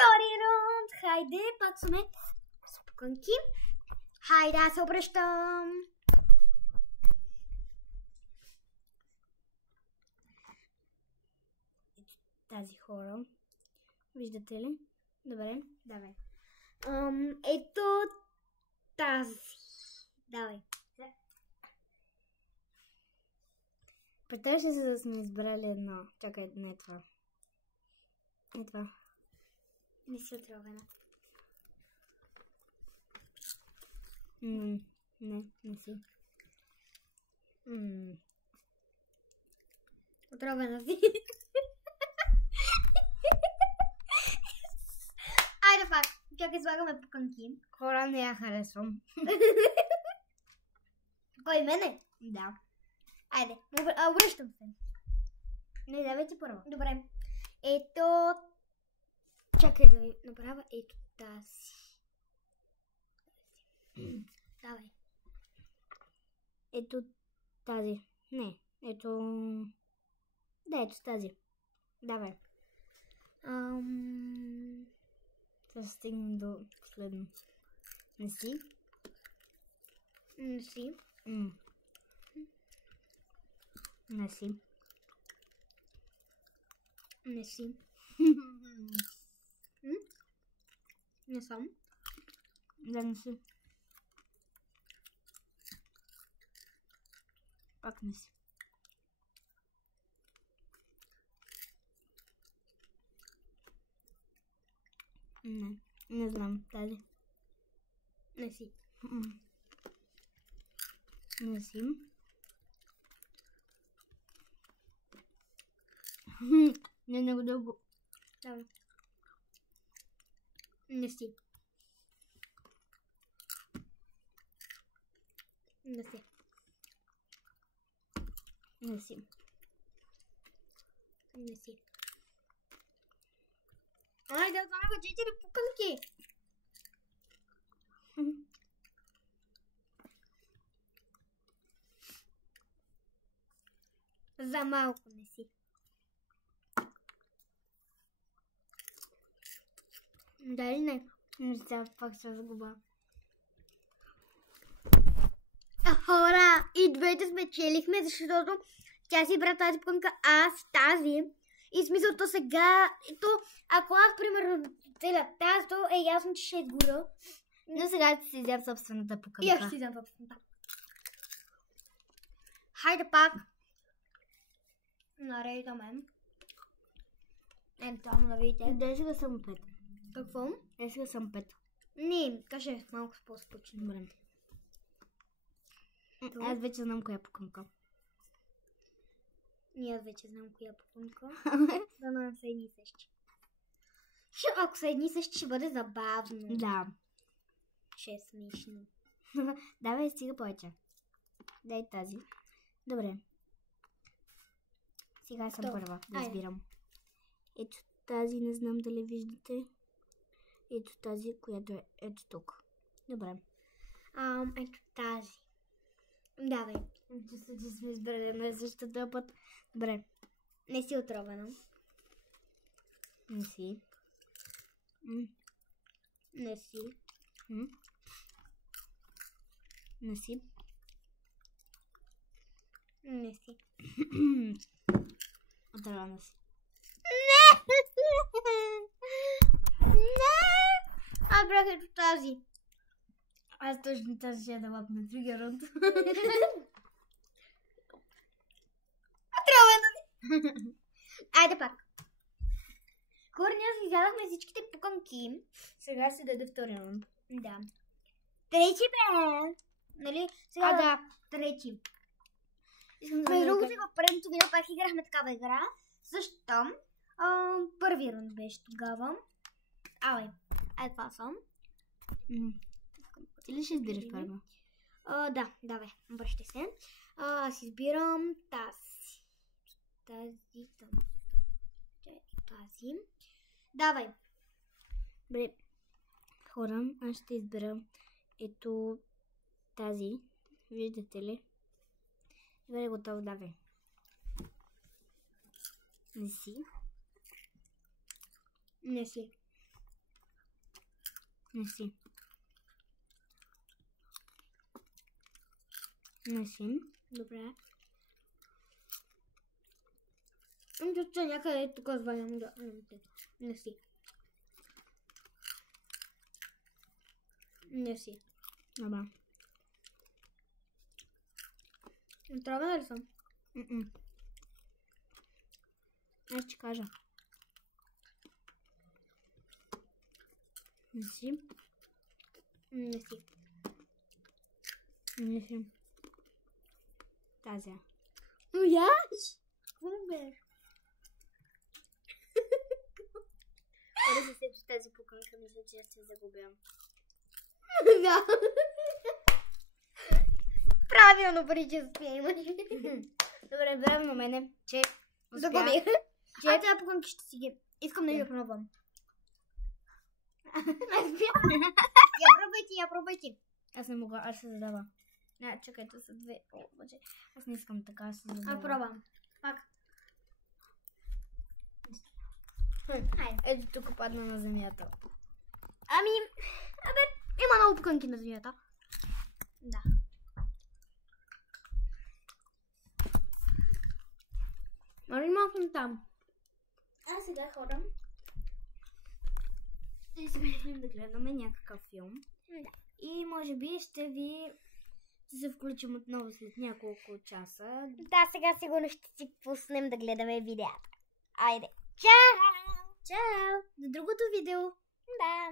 Втори рунд. Хайде, пак сме с пуканки. Хайде, аз се обръщам. Тази хора. Виждате ли? Добре, давай. Ето тази. Давай. Представяш се да сме избрали едно. Чакай, не е това. Е това. Не си отровена. Не си. Отровена си. Айде пак. Чакай, слагаме пуканки. Хора, не я харесвам. Кой, мене? Да. Айде, обръщам се. Не, давай ти първо. Добре. Ето... Чакай да ви направя ето тази. Давай. Ето тази. Не, ето... Да, ето тази. Давай. Сега стигнем до последно. Не си. Не си. Не си. Не си. Не съм. Да, не си. Пак не си. Не знам. Тази. Не си. Не си. Не го дълго. Давай. Не си. Не си. Не си. Не си. Ай, да останаха 4 пуканки. За малко не си. Дали не? Не сега пак се загуба. Хора, и двете спечелихме, защото тя си бра тази пуканка, аз тази. И смисълто сега, ако аз примерно целя тази, то е ясно, че ще изгоря. Но сега си взем собствената пуканка. И аз ще си взем собствената. Хайде пак. Нареждаме. Ето там да видите. Дай сега съм 5. Какво? Дай сега съм 5. Не, каже малко по-спочно. Добре. Аз вече знам коя пуканка. И аз вече знам коя пуканка. Да не са едни и същи. Ако са едни и същи, ще бъде забавно. Да. Ще е смешно. Давай, стига повече. Дай тази. Добре. Сега съм първа да избирам. Ето тази, не знам дали виждате. Ето тази, която е ето тук. Добре. Ето тази. Давай. Чувствам, че сме избрали на същата път. Добре. Не си отровена. Не си. Не си. Не си. Не си. Отровена си. Не! Аз брах ето тази. Аз точно тази ще да лапна другия рунд. Отровена ми! Айде пак. Хора, ние си изядахме всичките пуканки. Сега се даде втория рунд. Да. Трети бе! Нали? Сега да. Трети. Между другото, в предното видео пак играхме такава игра. Защо? Първи рунд беше тогава. Ай, това съм. Ти ли ще избираш първо? Да, давай, обръщай се. Аз избирам тази. Тази. Давай. Добре. Хора, аз ще избера ето тази. Виждате ли? Добре, готов, давай. Не си. Не си. Не си. Не си. Добре. Чуя някъде тук звъням да... Не си. Не си. Добре. Отровена ли съм? Аз ще кажа. Не си. Не си. Не си. Тази. Но яш! Какво бе? Да се сетиш тази пуканка, мисля, че се загубям. Да. Правилно прическа имаш. Добре, браво на мене, че Загубих. А тези пуканки ще си ги... Искам да ги пробвам. Я пробвайте. Аз не мога, аз се задава. Не, чакайте са две. О, боже. Аз не искам така, аз се задава. Аз пробвам. Пак. Хайде. Ето тук падна на земята. Ами, има много пуканки на земята. Да. Може ли малко там? Аз сега ходам. Ще си да гледаме някакъв филм. Да. И може би ще се включим отново след няколко часа. Да, сега сигурно ще си пуснем да гледаме видеята. Айде. Чао! Чао! До другото видео! Да.